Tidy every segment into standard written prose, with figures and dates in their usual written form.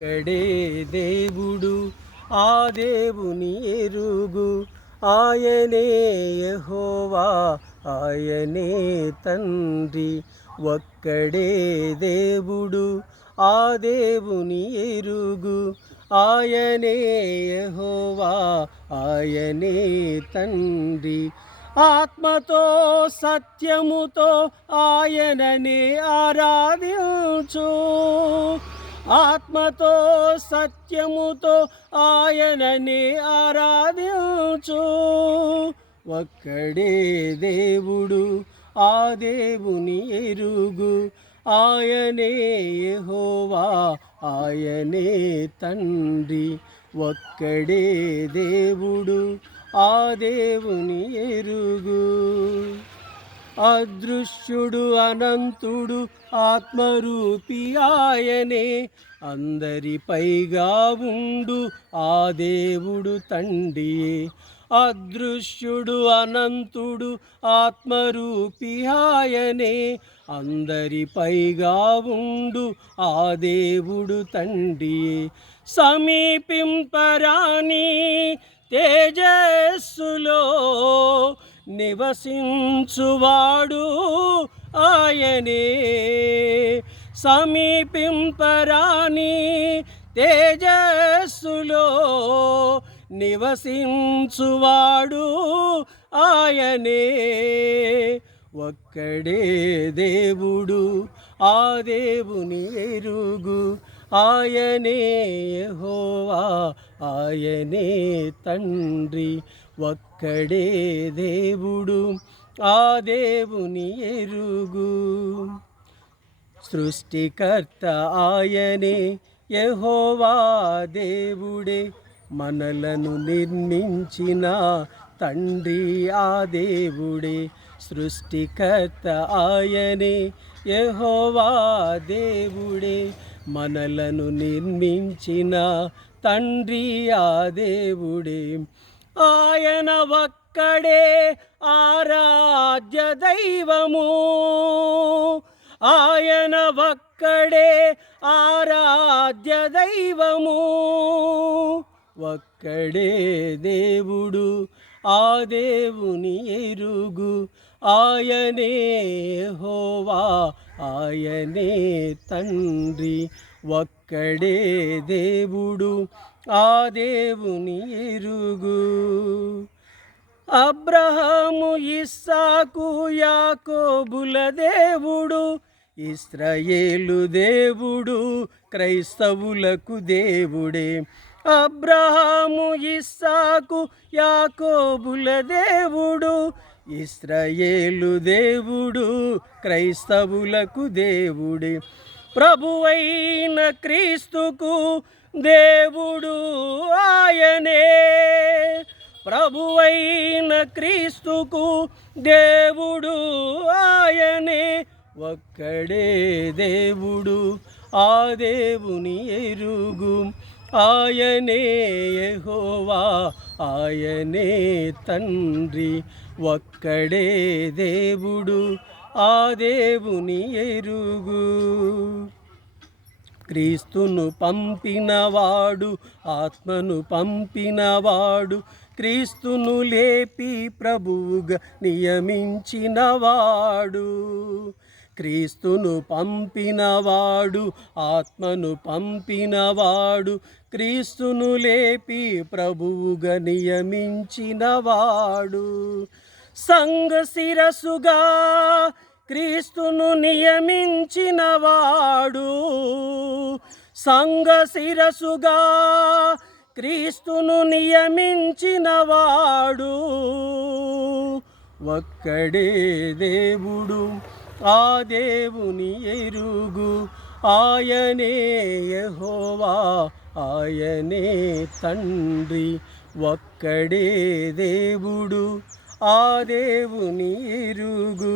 ఒక్కడే దేవుడు, ఆ దేవుని ఎరుగు, ఆయనే యెహోవా, ఆయనే తండ్రి. ఒక్కడే దేవుడు, ఆ దేవుని ఎరుగు, ఆయనే యెహోవా, ఆయనే తండ్రి. ఆత్మతో సత్యముతో ఆయననే ఆరాధించు, ఆత్మతో సత్యముతో ఆయననే ఆరాధించు. ఒక్కడే దేవుడు, ఆ దేవుని ఎరుగు, ఆయనే యెహోవా, ఆయనే తండ్రి. ఒక్కడే దేవుడు, ఆ దేవుని ఎరుగు. అదృశ్యుడు అనంతుడు ఆత్మరూపి ఆయనే, అందరి పైగా ఉండు ఆ దేవుడు తండ్రియే. అదృశ్యుడు అనంతుడు ఆత్మరూపి ఆయనే, అందరి పైగా ఉండు ఆ దేవుడు తండ్రియే. సమీపింపరాని తేజస్సులో నివసించువాడు ఆయనే, సమీపింపరాని తేజస్సులో నివసించువాడు ఆయనే. ఒక్కడే దేవుడు, ఆ దేవుని ఎరుగు, ఆయనే యెహోవా, ఆయనే తండ్రి. ఒక్కడే దేవుడు, ఆ దేవుని ఎరుగు. సృష్టికర్త ఆయనే, యెహోవా దేవుడే, మనలను నిర్మించిన తండ్రి ఆ దేవుడే. సృష్టికర్త ఆయనే, యెహోవా దేవుడే, మనలను నిర్మించిన తండ్రి ఆ దేవుడే. ఆయన ఒక్కడే ఆరాధ్య దైవము, ఆయన ఒక్కడే ఆరాధ్య దైవము. ఒక్కడే దేవుడు, ఆ దేవుని ఎరుగు, ఆయనే యెహోవా, ఆయనే తండ్రి. ఒక్కడే దేవుడు, ఆ దేవుని ఎరుగు. అబ్రహాము ఇస్సాకు యాకోబుల దేవుడు, ఇశ్రాయేలు దేవుడు క్రైస్తవులకు దేవుడే. అబ్రహాము ఇస్సాకు యాకోబుల దేవుడు, ఇశ్రాయేలు దేవుడు క్రైస్తవులకు దేవుడే. ప్రభువైన క్రీస్తుకు దేవుడు ఆయనే, ప్రభువైన క్రీస్తుకు దేవుడు ఆయనే. ఒక్కడే దేవుడు, ఆ దేవుని ఎరుగు, ఆయనే యెహోవా, ఆయనే తండ్రి. ఒక్కడే దేవుడు, ఆ దేవుని ఎరుగు. క్రీస్తును పంపినవాడు, ఆత్మను పంపినవాడు, క్రీస్తును లేపి ప్రభువుగా నియమించినవాడు. క్రీస్తును పంపినవాడు, ఆత్మను పంపినవాడు, క్రీస్తును లేపి ప్రభువుగా నియమించినవాడు. సంఘ శిరసుగా క్రీస్తును నియమించినవాడు, సంఘ శిరసుగా క్రీస్తును నియమించినవాడు. ఒక్కడే దేవుడు, ఆ దేవుని ఎరుగు, ఆయనే యెహోవా, ఆయనే తండ్రి. ఒక్కడే దేవుడు, ఆ దేవుని ఎరుగు.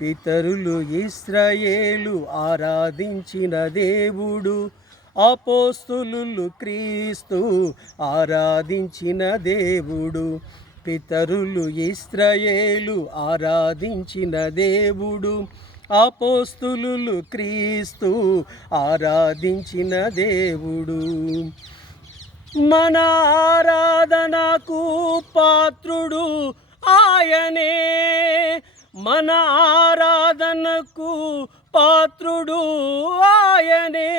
పితరులు ఇశ్రాయేలు ఆరాధించిన దేవుడు, అపోస్తులు క్రీస్తు ఆరాధించిన దేవుడు. పితరులు ఇశ్రాయేలు ఆరాధించిన దేవుడు, అపోస్తులు క్రీస్తు ఆరాధించిన దేవుడు. మన ఆరాధనకు పాత్రుడు ఆయనే, మన ఆరాధనకు పాత్రుడు ఆయనే.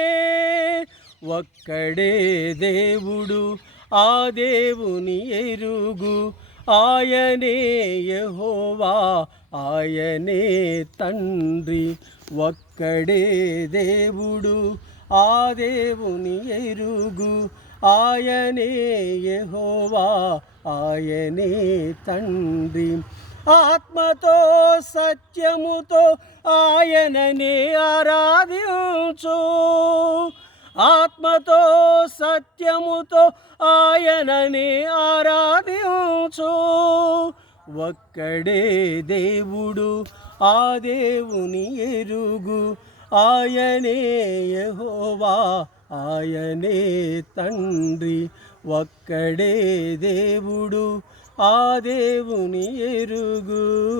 ఒక్కడే దేవుడు, ఆ దేవుని ఎరుగు, ఆయనే యెహోవా, ఆయనే తండ్రి. ఒక్కడే దేవుడు, ఆ దేవుని ఎరుగు, ఆయనే యెహోవా, ఆయనే తండ్రి. ఆత్మతో సత్యముతో ఆయననే ఆరాధించు, ఆత్మతో సత్యముతో ఆయననే ఆరాధించు. ఒక్కడే దేవుడు, ఆ దేవుని ఎరుగు, ఆయనే యెహోవా, ఆయనే తండ్రి. ఒక్కడే దేవుడు, ఆ దేవుని ఎరుగు.